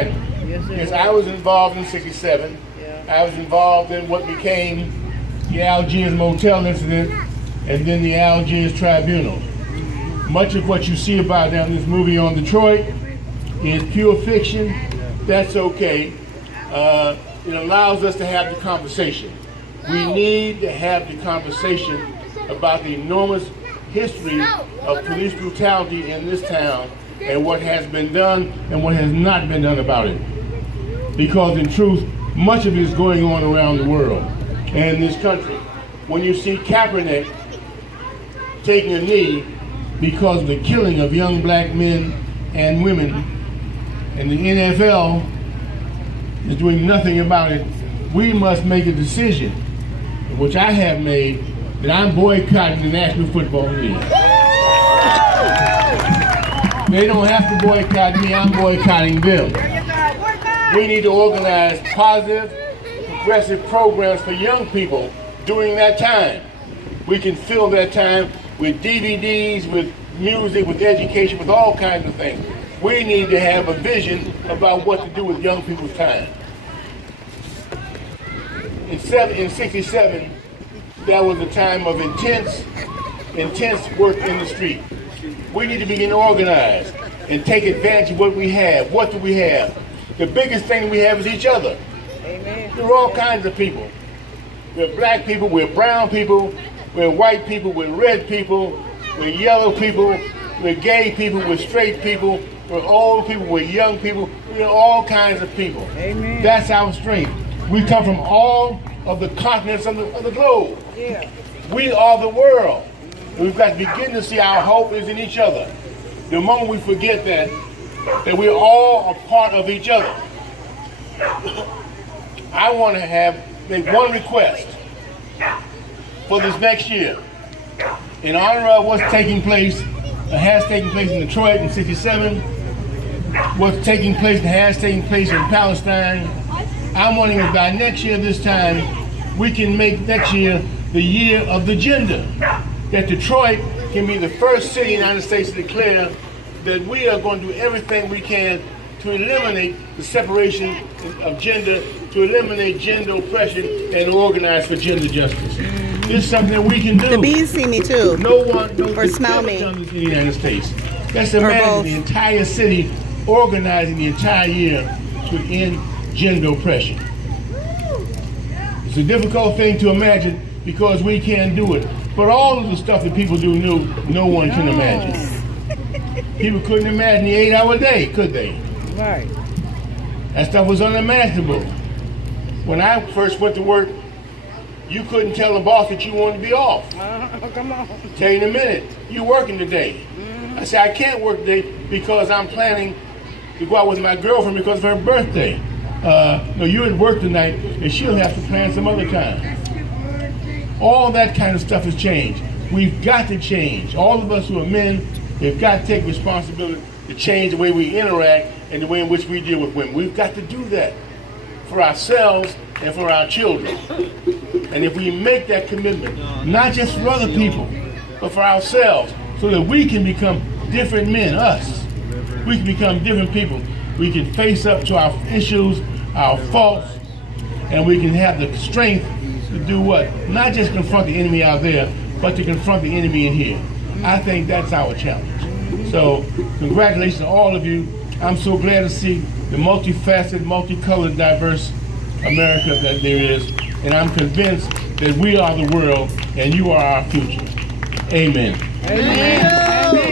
Yes, I was involved in '67. I was involved in what became the Algiers Motel incident and then the Algiers Tribunal. Much of what you see about now in this movie on Detroit is pure fiction. That's okay. It allows us to have the conversation. We need to have the conversation about the enormous history of police brutality in this town and what has been done and what has not been done about it. Because in truth, much of it is going on around the world and in this country. When you see Kaepernick taking a knee because of the killing of young black men and women, and the NFL is doing nothing about it, we must make a decision, which I have made, that I'm boycotting the National Football League. They don't have to boycott me, I'm boycotting them. We need to organize positive, progressive programs for young people during that time. We can fill that time with DVDs, with music, with education, with all kinds of things. We need to have a vision about what to do with young people's time. In '67, that was a time of intense work in the street. We need to begin to organize and take advantage of what we have. What do we have? The biggest thing we have is each other. Amen. There are all kinds of people. We're black people, we're brown people, we're white people, we're red people, we're yellow people, we're gay people, we're straight people, we're old people, we're young people, we're all kinds of people. Amen. That's our strength. We come from all of the continents of the globe. Yeah. We are the world. We've got to begin to see our hope is in each other. The moment we forget that we're all a part of each other. I want to make one request for this next year. In honor of what's taking place, has taken place in Detroit in '67, what's taking place and has taken place in Palestine, I'm wondering if by next year this time, we can make next year the year of the gender. That Detroit can be the first city in the United States to declare that we are going to do everything we can to eliminate the separation of gender, to eliminate gender oppression, and organize for gender justice. This is something that we can do. The bees see me too. No one or smell me. Done this in the United States. That's imagine the entire city organizing the entire year to end gender oppression. It's a difficult thing to imagine because we can't do it. But all of the stuff that people do no one can imagine. People couldn't imagine the 8-hour day, could they? Right. That stuff was unimaginable. When I first went to work, you couldn't tell the boss that you wanted to be off. Come on. Tell you in a minute, you working today. I said, I can't work today because I'm planning to go out with my girlfriend because of her birthday. No, you're at work tonight and she'll have to plan some other time. All that kind of stuff has changed. We've got to change. All of us who are men, we've got to take responsibility to change the way we interact and the way in which we deal with women. We've got to do that for ourselves and for our children. And if we make that commitment, not just for other people, but for ourselves, so that we can become different men, us. We can become different people. We can face up to our issues, our faults, and we can have the strength to do what? Not just confront the enemy out there, but to confront the enemy in here. I think that's our challenge. So, congratulations to all of you. I'm so glad to see the multifaceted, multicolored, diverse America that there is. And I'm convinced that we are the world and you are our future. Amen. Amen. Amen.